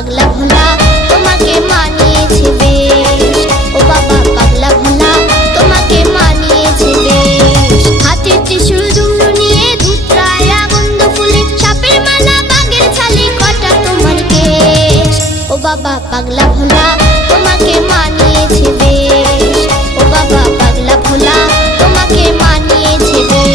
পাগলা ভোলা তোমাকে মানিয়েছে বেশ। ও বাবা পাগলা ভোলা তোমাকে মানিয়েছে বেশ। হাতে ত্রিশূল ডুমরু নিয়ে ধুতরায় আগন্দ ফুলে সাপের মালা বাঘের ছালে কটা তোমার কেশ। ও বাবা পাগলা ভোলা তোমাকে মানিয়েছে বেশ। ও বাবা পাগলা ভোলা তোমাকে মানিয়েছে বেশ।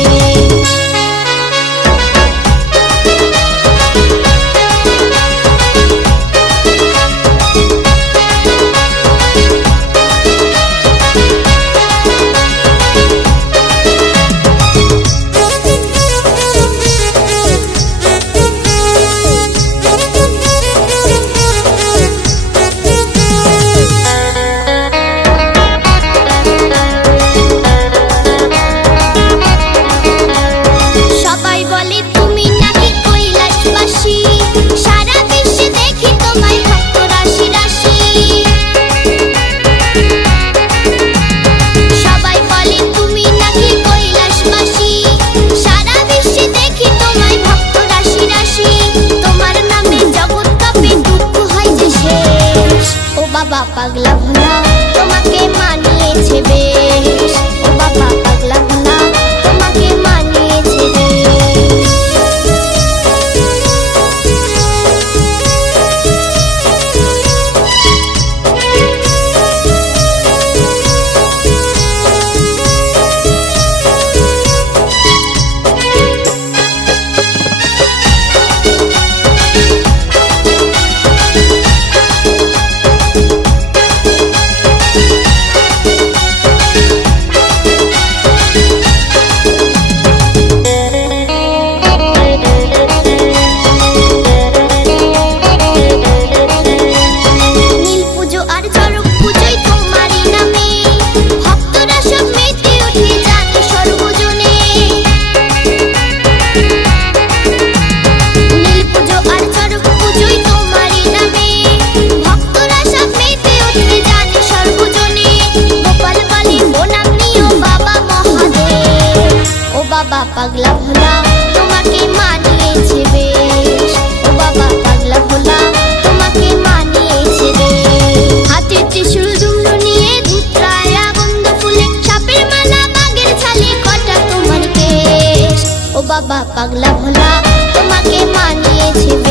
বাবা পাগলা ভোলা তোমাকে মানিয়েছে বেশ। ও বাবা পাগলা ভোলা তোমাকে মানিয়েছে বেশ। বাবা পাগলা ভোলা তোমাকে মানিয়েছে বেশ। ও বাবা পাগলা ভোলা তোমাকে মানিয়েছে বেশ। হাতে ত্রিশূল ডুমরু নিয়ে ধুতরায় আগন্দ ফুলে সাপের মালা বাঘের ছালে কটা তোমার কেশ। ও বাবা পাগলা ভোলা তোমাকে মানিয়েছে।